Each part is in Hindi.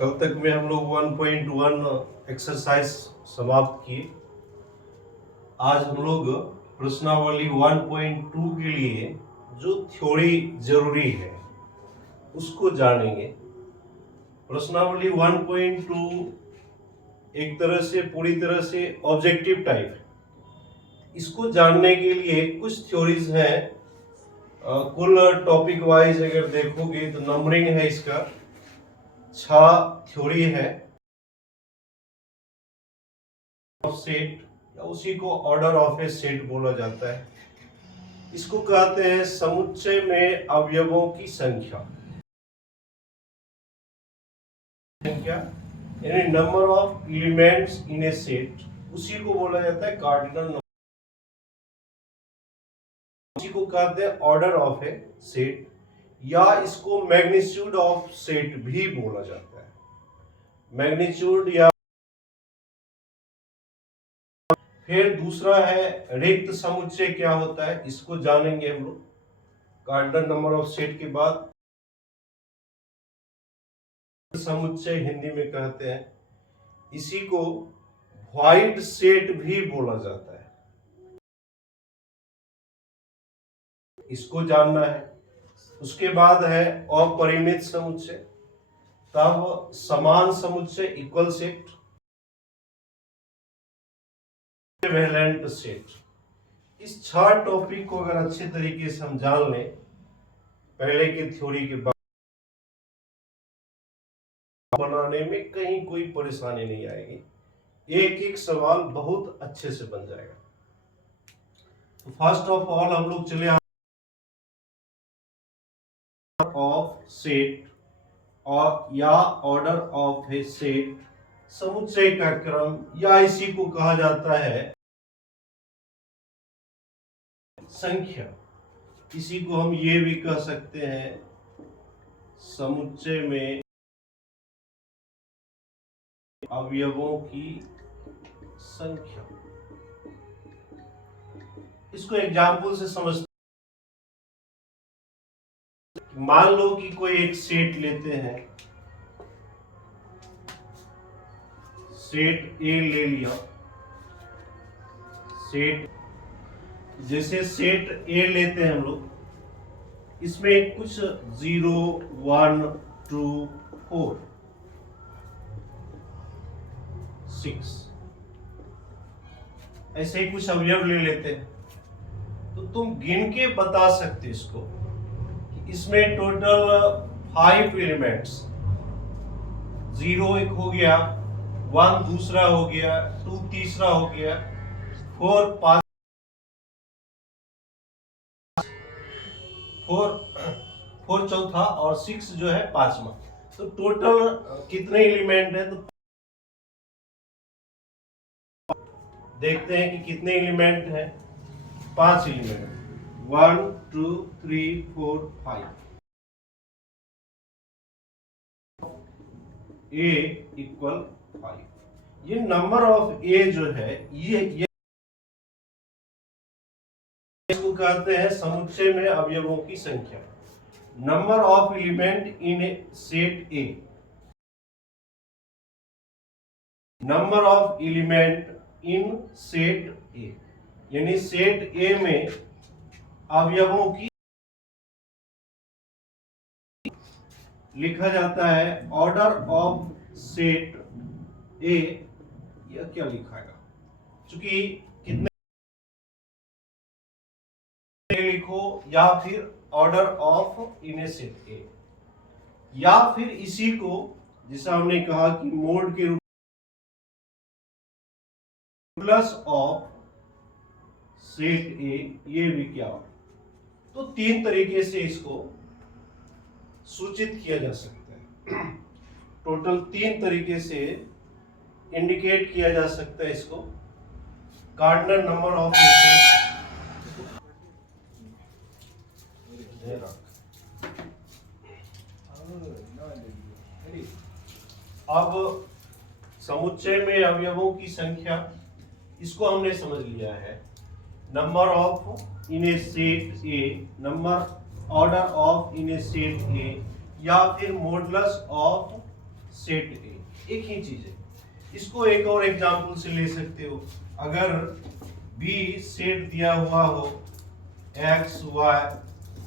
कल तक में हम लोग 1.1 एक्सरसाइज समाप्त किए। आज हम लोग प्रश्नावली 1.2 के लिए जो थ्योरी जरूरी है उसको जानेंगे। प्रश्नावली 1.2 एक तरह से पूरी तरह से ऑब्जेक्टिव टाइप है। इसको जानने के लिए कुछ थ्योरीज हैं। कुल टॉपिक वाइज अगर देखोगे तो नंबरिंग है, इसका 6 थ्योरी है। सेट या उसी को ऑर्डर ऑफ ए सेट बोला जाता है। इसको कहते हैं समुच्चय में अवयवों की संख्या यानी number of elements in A set, उसी को बोला जाता है कार्डिनल नंबर। उसी को कहते हैं ऑर्डर ऑफ ए सेट, या इसको मैग्नीट्यूड ऑफ सेट भी बोला जाता है। मैग्नीट्यूड या फिर दूसरा है रिक्त समुच्चय क्या होता है, इसको जानेंगे हम लोग कार्डिनल नंबर ऑफ सेट के बाद। समुच्चय हिंदी में कहते हैं, इसी को व्हाइट सेट भी बोला जाता है, इसको जानना है। उसके बाद है अपरिमित समुच्चय, तब समान समुच्चय इक्वल सेट, वैलेंट सेट। इस 6 टॉपिक को अगर अच्छे तरीके से हम जान लें पहले की थ्योरी के बाद, बनाने में कहीं कोई परेशानी नहीं आएगी। एक एक सवाल बहुत अच्छे से बन जाएगा। तो फर्स्ट ऑफ ऑल हम लोग चले ऑफ सेट और या ऑर्डर ऑफ ए सेट, समुच्चय का क्रम, या इसी को कहा जाता है संख्या। इसी को हम ये भी कह सकते हैं समुच्चय में अवयवों की संख्या। इसको एग्जाम्पल से समझते। मान लो कि कोई एक सेट लेते हैं, सेट ए ले लिया। सेट जैसे सेट ए लेते हैं हम लोग, इसमें कुछ 0 1 2 4 6 ऐसे ही कुछ अवयव ले लेते हैं। तो तुम गिन के बता सकते इसको कि इसमें टोटल 5 एलिमेंट्स, 0 एक हो गया, 1 दूसरा हो गया, 2 तीसरा हो गया, 4 चौथा और 6 जो है 5वां। तो टोटल कितने एलिमेंट है, तो देखते हैं कि कितने एलिमेंट हैं। 5 एलिमेंट, 1 2 3 4 5। ए इक्वल 5। ये नंबर ऑफ ए जो है ये इसको कहते हैं समुच्चय में अवयवों की संख्या। Number of element in A set A, number of element in set ए, यानी सेट ए में अवयवों की लिखा जाता है ऑर्डर ऑफ सेट ए। यह क्या लिखाएगा, चूंकि कितने लिखो, या फिर order of in A set ए, या फिर इसी को जिसे हमने कहा कि मोड के रूप प्लस ऑफ सेट ए, ये भी क्या हो। तो 3 तरीके से इसको सूचित किया जा सकता है। टोटल 3 तरीके से इंडिकेट किया जा सकता है इसको। कार्डिनल नंबर ऑफ अब समुच्चय में अवयवों की संख्या, इसको हमने समझ लिया है। Number of in A set A, number order of in A set ए, या फिर मॉडुलस ऑफ सेट ए, एक ही चीज है। इसको एक और एग्जांपल से ले सकते हो। अगर बी सेट दिया हुआ हो X Y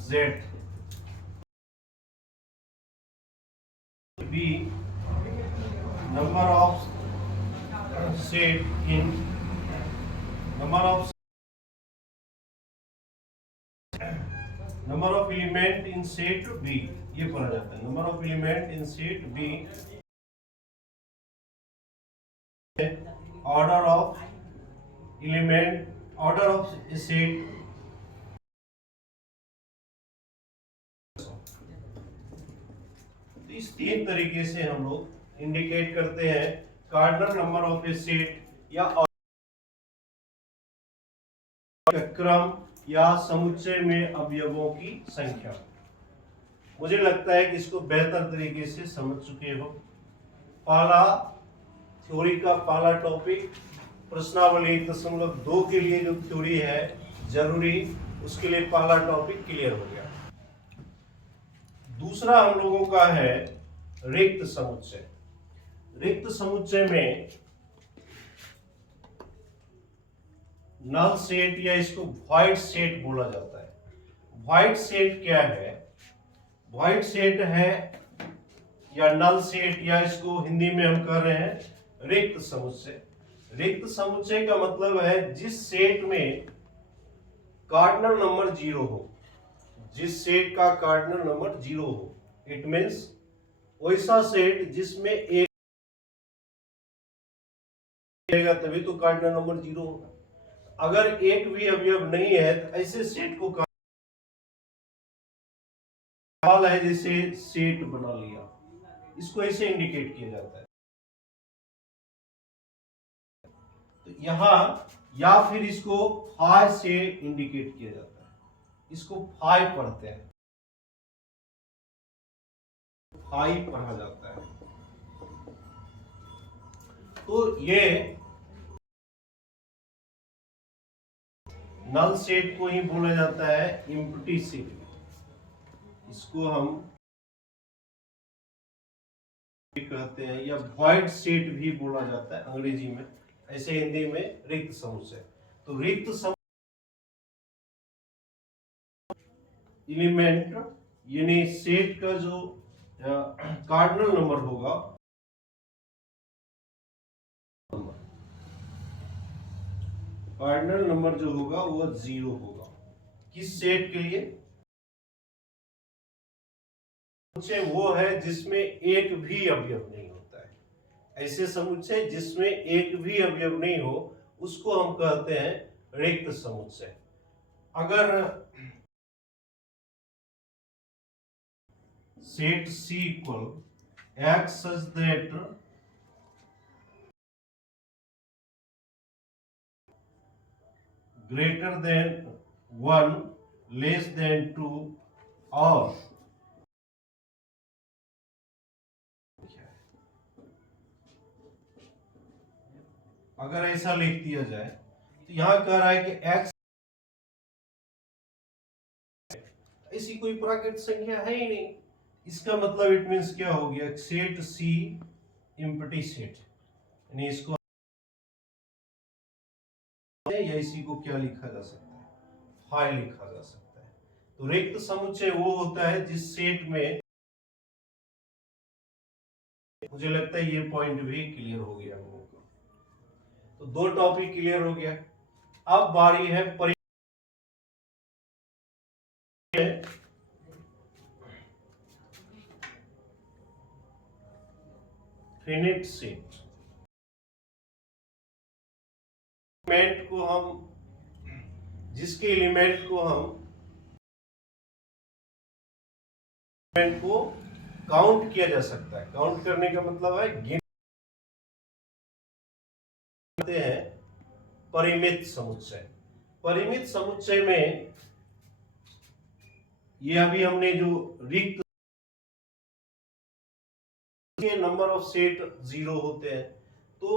Z, B number of set in number of element in set B, ये पढ़ा जाता है। Number of element in set B, order of element, order of set. इस तीन तरीके से हम लोग इंडिकेट करते हैं cardinal number of a set या क्रम या समुच्चय में अवयवों की संख्या। मुझे लगता है कि इसको बेहतर तरीके से समझ चुके हो। पहला थ्योरी का पहला टॉपिक प्रश्नावली 1.2 के लिए जो थ्योरी है जरूरी, उसके लिए पहला टॉपिक क्लियर हो गया। दूसरा हम लोगों का है रिक्त समुच्चय। रिक्त समुच्चय में नल सेट या इसको वॉइड सेट बोला जाता है। वॉइड सेट क्या है? वॉइड सेट है या नल सेट, या इसको हिंदी में हम कह रहे हैं रिक्त समुच्चय। रिक्त समुच्चय का मतलब है जिस सेट में कार्डिनल नंबर 0 हो, जिस सेट का कार्डिनल नंबर 0 हो, इट मींस वैसा सेट जिसमें एक तभी तो कार्डिनल नंबर 0 होगा। अगर एक भी अवयव नहीं है तो ऐसे सेट को सवाल है जैसे सेट बना लिया, इसको ऐसे इंडिकेट किया जाता है। तो यहां या फिर इसको फाइ से इंडिकेट किया जाता है, इसको फाइ पढ़ते हैं, फाइ पढ़ा जाता है। तो ये नल सेट को ही बोला जाता है एम्प्टी सेट। इसको हम कहते हैं या वॉइड सेट भी बोला जाता है अंग्रेजी में, ऐसे हिंदी में रिक्त समुच्चय। तो रिक्त एलिमेंट यानी सेट का जो कार्डिनल नंबर होगा, कार्डिनल नंबर जो होगा वो 0 होगा। किस सेट के लिए? वो है जिसमें एक भी अवयव नहीं होता है। ऐसे समुच्चय जिसमें एक भी अवयव नहीं हो उसको हम कहते हैं रिक्त समुच्चय। अगर set C equal x such that greater than 1 less than 2 और अगर ऐसा लिख दिया जाए तो यहां कह रहा है कि x ऐसी कोई प्राकृत संख्या है ही नहीं। इसका मतलब इट मींस क्या हो गया? सेट C एम्प्टी सेट, यानी इसको या इसी को क्या लिखा जा सकता है? फाइ लिखा जा सकता है। तो रिक्त समुच्चय वो होता है जिस सेट में, मुझे लगता है ये पॉइंट भी क्लियर हो गया हम लोगों को। तो दो टॉपिक क्लियर हो गया। अब बारी है फिनिट सेट। एलिमेंट को हम, जिसके एलिमेंट को हम एलिमेंट को काउंट किया जा सकता है। काउंट करने का मतलब है गिनते हैं परिमित समुच्चय। परिमित समुच्चय में ये अभी हमने जो रिक्त के नंबर ऑफ सेट 0 होते हैं तो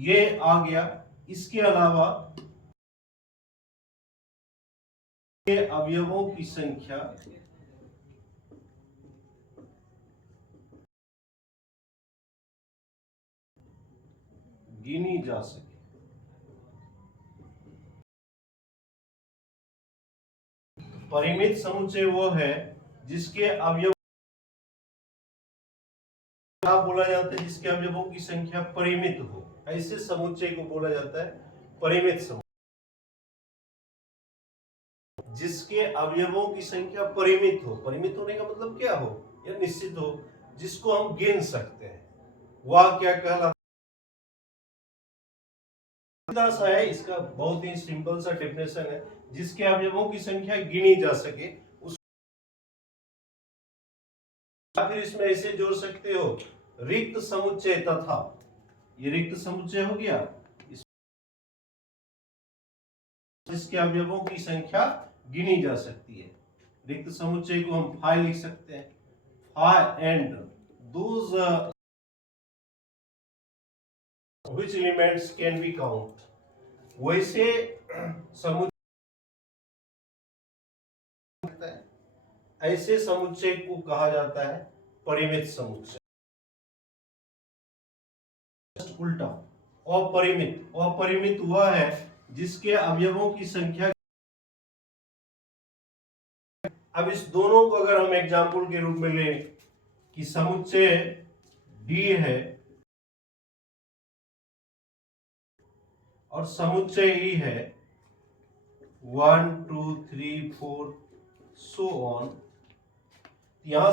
ये आ गया। इसके अलावा अवयवों की संख्या गिनी जा सके। परिमित समुच्चय वो है जिसके अवयव क्या बोला जाता है, जिसके अवयवों की संख्या परिमित हो, ऐसे समुच्चय को बोला जाता है परिमित समुच्चय। जिसके अवयवों की संख्या परिमित हो, परिमित होने का मतलब क्या हो, या निश्चित हो, जिसको हम गिन सकते हैं, वह क्या कहलाता है। इसका बहुत ही सिंपल सा डेफिनेशन है, जिसके अवयवों की संख्या गिनी जा सके उस, फिर इसमें ऐसे जोड़ सकते हो रिक्त समुच्चय तथा, ये रिक्त समुच्चय हो गया, जिसके अवयवों की संख्या गिनी जा सकती है। रिक्त समुच्चय को हम फाइ लिख सकते हैं, phi and those which elements can be count. वैसे समुच्चय, ऐसे समुच्चय को कहा जाता है परिमित समुच्चय। उल्टा अपरिमित, अपरिमित वह है जिसके अवयवों की संख्या, अब इस दोनों को अगर हम एग्जाम्पल के रूप में लें कि समुच्चय डी है और समुच्चय ई है 1 2 3 4 सो ऑन, यहां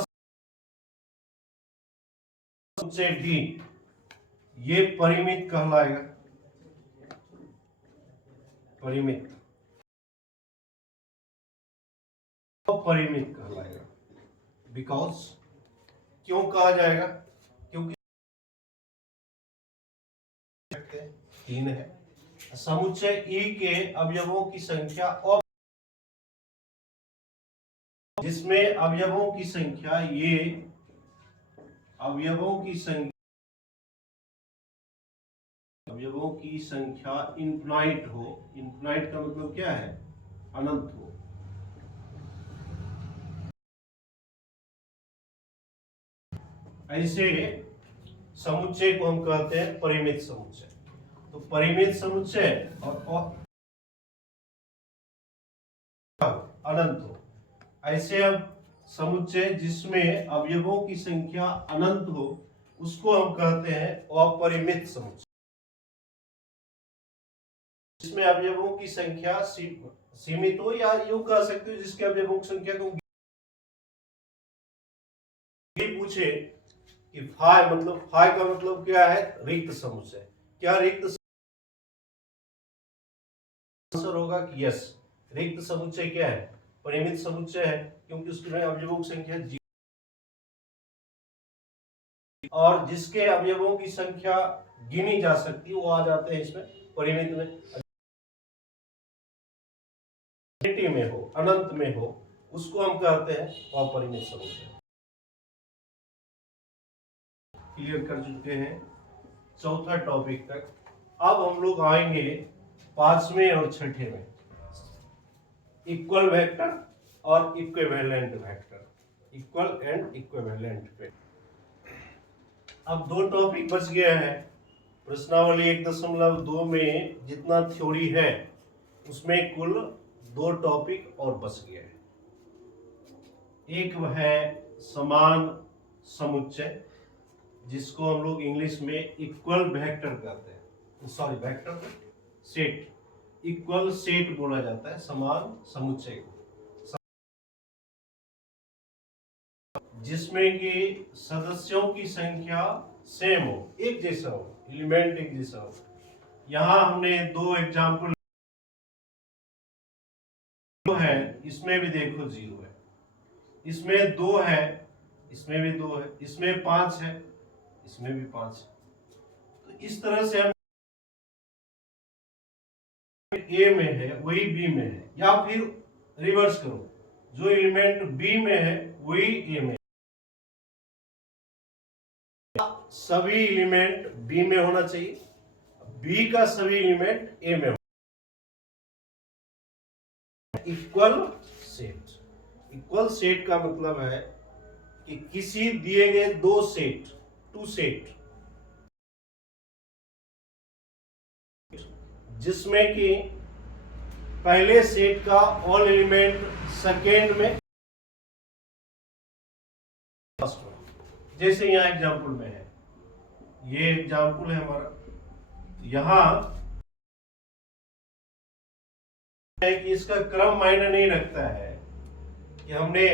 समुच्चय डी ये परिमित कहलाएगा, परिमित, अपरिमित कहलाएगा। बिकॉज क्यों कहा जाएगा, क्योंकि 3 है, समुच्चय ई के अवयवों की संख्या जिसमें अवयवों की संख्या, ये अवयवों की संख्या, अवयवों की संख्या इनफाइनाइट हो, इनफाइनाइट का मतलब क्या है, अनंत हो। ऐसे समुच्चय को हम कहते हैं परिमित समुच्चय। तो परिमित समुच्चय और अनंत हो, ऐसे अब समुच्चय जिसमें अवयवों की संख्या अनंत हो उसको हम कहते हैं अपरिमित समुच्चय। जिसमें अवयवों की संख्या सीमित हो, या यूं कह सकते हो जिसके अवयवों की संख्या को पूछे कि फाइ मतलब, फाइ का मतलब क्या है, रिक्त समुच्चय। क्या रिक्त आंसर होगा कि यस, रिक्त समुच्चय क्या है, परिमित समुच्चय है, क्योंकि उसमें अवयवों की संख्या और जिसके अवयवों की संख्या गिनी जा सकती है वो आ जाते हैं इसमें परिमित में। में हो, अनंत में हो, उसको हम कहते हैं अपरिमित समुच्चय। क्लियर कर चुके हैं चौथा टॉपिक तक। अब हम लोग आएंगे 5वें और 6ठे में, इक्वल वेक्टर और equivalent vector, equal and equivalent vector. अब 2 टॉपिक बच गया है। प्रश्नावली 1.2 में जितना थ्योरी है उसमें कुल 2 टॉपिक और बच गया है। एक है समान समुच्चय, जिसको हम लोग इंग्लिश में इक्वल वेक्टर कहते हैं, sorry vector set, equal set बोला जाता है समान समुच्चय को, जिसमें कि सदस्यों की संख्या सेम हो, एक जैसा हो, एलिमेंट एक जैसा हो। यहां हमने 2 एग्जाम्पल है, इसमें भी देखो 0 है, इसमें 2 है, इसमें भी 2 है, इसमें 5 है, इसमें भी 5 है। तो इस तरह से हम ए में है वही बी में है, या फिर रिवर्स करो, जो एलिमेंट बी में है वही ए में, सभी एलिमेंट बी में होना चाहिए, बी का सभी एलिमेंट ए में होना। इक्वल सेट, इक्वल सेट का मतलब है कि किसी दिए गए 2 सेट, 2 सेट जिसमें कि पहले सेट का ऑल एलिमेंट सेकेंड में, जैसे यहाँ एग्जाम्पल में है, ये एग्जाम्पल है हमारा। यहां है कि इसका क्रम मायने नहीं रखता है कि हमने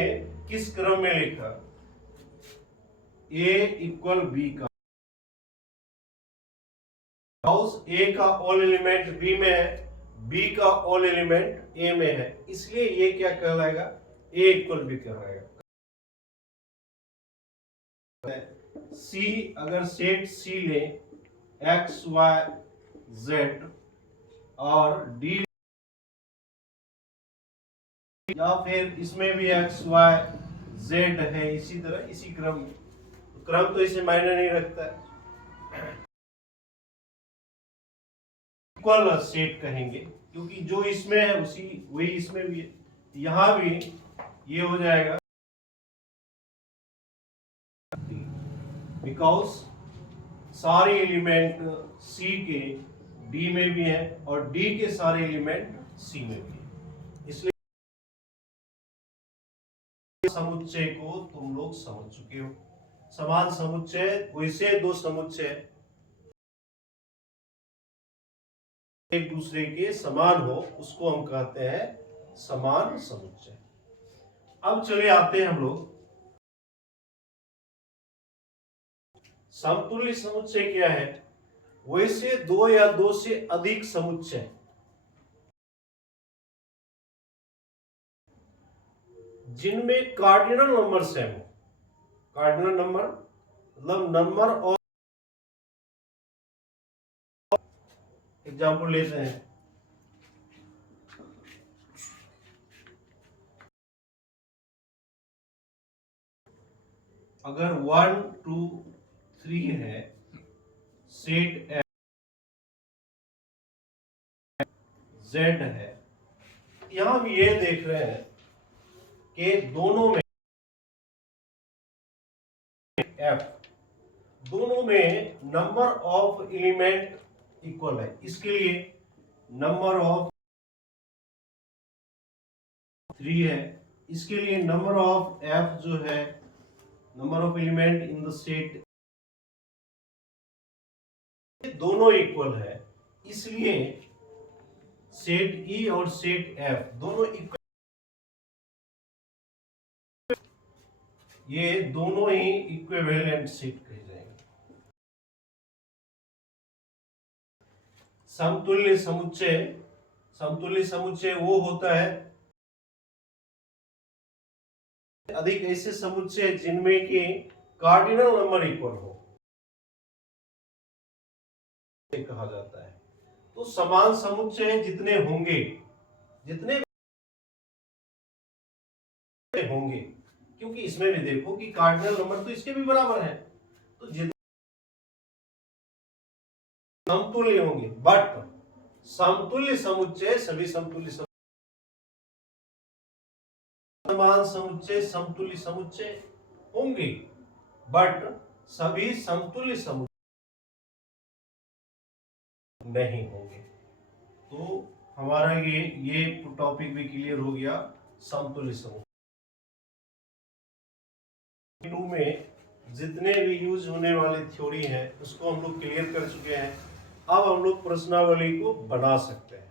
किस क्रम में लिखा। ए इक्वल बी का, ए का ऑल एलिमेंट बी में है, बी का ऑल एलिमेंट ए में है, इसलिए ये क्या कहलाएगा, ए इक्वल बी कहलाएगा। सी, अगर सेट सी ले एक्स वाई जेड और डी, या फिर इसमें भी एक्स वाई जेड है, इसी तरह इसी क्रम में, तो क्रम तो इसे मायने नहीं रखता है, इक्वल सेट कहेंगे, क्योंकि जो इसमें है उसी वही इसमें भी है। यहां भी ये हो जाएगा बिकॉज सारे एलिमेंट सी के डी में भी है और डी के सारे एलिमेंट सी में भी है, इसलिए समुच्चय को तुम लोग समझ चुके हो। समान समुच्चय, वैसे दो समुच्चय एक दूसरे के समान हो उसको हम कहते हैं समान समुच्चय। अब चले आते हैं हम लोग समतुल्य समुच्चय क्या है। वैसे दो या दो से अधिक समुच्चय जिनमें कार्डिनल नंबर सेम हो, कार्डिनल नंबर मतलब नंबर ऑफ, एग्जाम्पल लेते हैं, अगर 1 2 3 है, सेट जेड है, यहां भी ये देख रहे हैं कि दोनों में एफ, दोनों में नंबर ऑफ एलिमेंट इक्वल है, इसके लिए नंबर ऑफ 3 है, इसके लिए नंबर ऑफ एफ जो है number of element in the set, दोनों इक्वल है, इसलिए सेट ई और सेट एफ दोनों इक्वल, ये दोनों ही इक्विवेलेंट सेट कहे जाएंगे। समतुल्य समुच्चय, समतुल्य समुच्चय वो होता है अधिक ऐसे समुच्चय जिनमें कि कार्डिनल नंबर इक्वल हो, कहा जाता है। तो समान समुच्चय जितने होंगे, जितने होंगे, क्योंकि इसमें भी देखो कि कार्डिनल नंबर तो इसके भी बराबर है, तो जितने समतुल्य होंगे, बट समतुल्य समुच्चय सभी समतुल्य समान समुच्चय समतुल्य समुच्चय होंगे, बट सभी समतुल्य समुच्चय नहीं होंगे। तो हमारा ये टॉपिक भी क्लियर हो गया समतुल्य समुच्चय। 2 में जितने भी यूज होने वाले थ्योरी हैं उसको हम लोग क्लियर कर चुके हैं। अब हम लोग प्रश्नावली को बना सकते हैं।